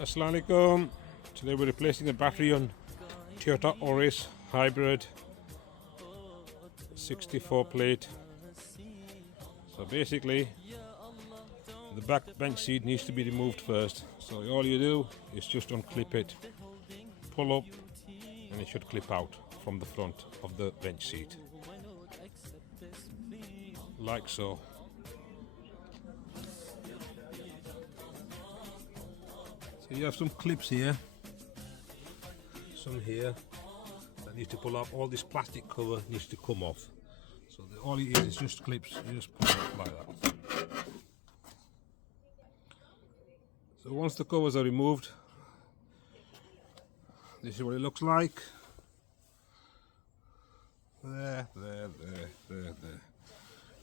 Assalamu alaikum. Today we're replacing the battery on Toyota AURIS hybrid 64 plate. So basically the back bench seat needs to be removed first. So all you do is just unclip it, pull up, and it should clip out from the front of the bench seat. Like so. So you have some clips here, some here, that need to pull up. All this plastic cover needs to come off. So all it is just clips, you just pull it up like that. So once the covers are removed, this is what it looks like. There.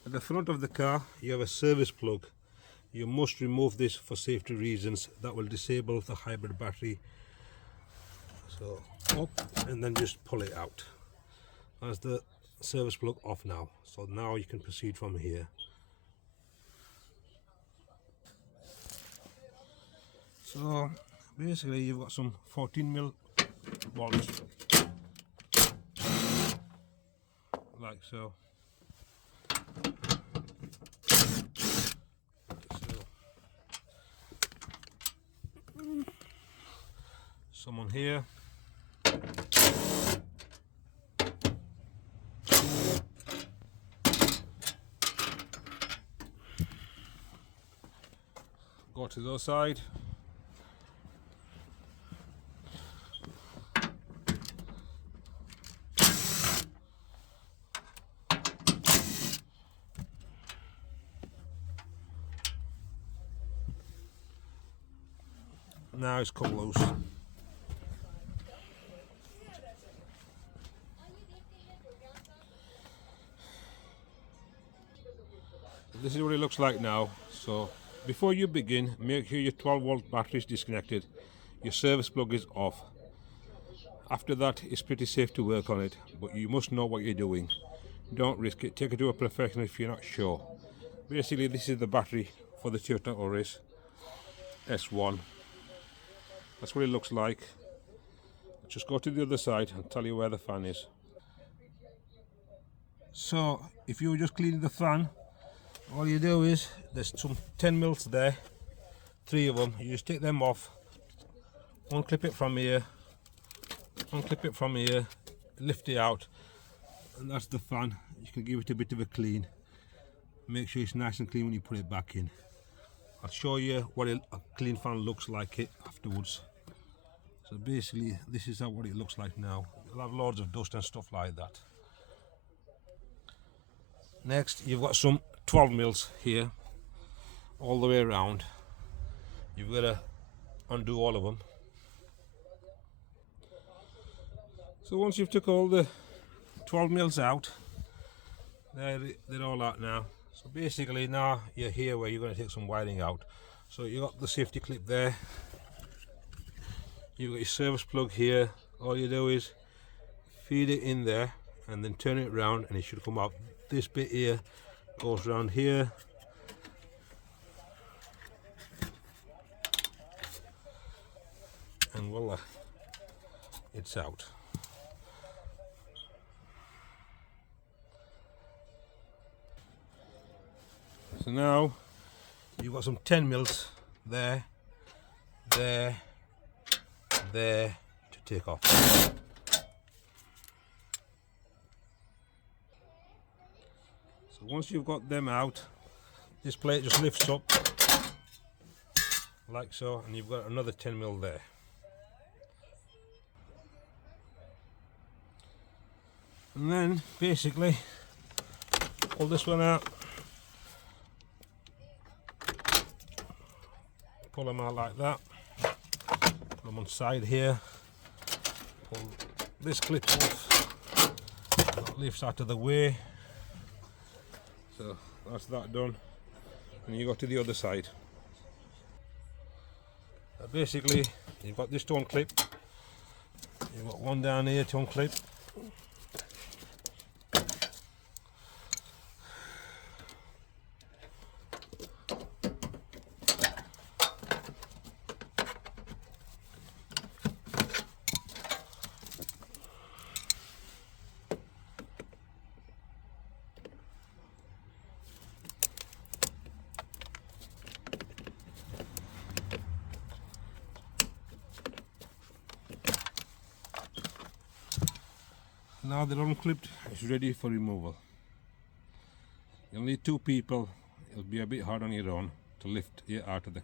At the front of the car you have a service plug. You must remove this for safety reasons. That will disable the hybrid battery. So up and then just pull it out. That's the service plug off now. So now you can proceed from here. So basically you've got some 14mm bolts like so. Some on here. Go to the other side. Now it's come loose. This is what it looks like now. So before you begin, make sure your 12-volt battery is disconnected, your service plug is off. After that, it's pretty safe to work on it, but you must know what you're doing. Don't risk it. Take it to a professional if you're not sure. Basically, this is the battery for the Toyota AURIS S1. That's what it looks like. Just go to the other side and tell you where the fan is. So if you were just cleaning the fan, all you do is, there's some 10mm there, 3 of them. You just take them off, unclip it from here, lift it out, and that's the fan. You can give it a bit of a clean. Make sure it's nice and clean when you put it back in. I'll show you what a clean fan looks like it afterwards. So basically this is what it looks like now. You'll have loads of dust and stuff like that. Next you've got some 12mm here all the way around. You've got to undo all of them. So once you've took all the 12mm out, they're all out now. So basically now you're here where you're going to take some wiring out. So you got the safety clip there, you've got your service plug here. All you do is feed it in there and then turn it around and it should come out. This bit here goes around here, and voila, it's out. So now you've got some 10mm there to take off. So once you've got them out, this plate just lifts up like so, and you've got another 10mm there. And then basically pull this one out, pull them out like that, put them on side here, pull this clip off, that lifts out of the way. So that's that done, and you go to the other side. Basically you've got this to unclip, you've got one down here to unclip, Now they're unclipped, it's ready for removal. You'll need two people. It'll be a bit hard on your own to lift it out of the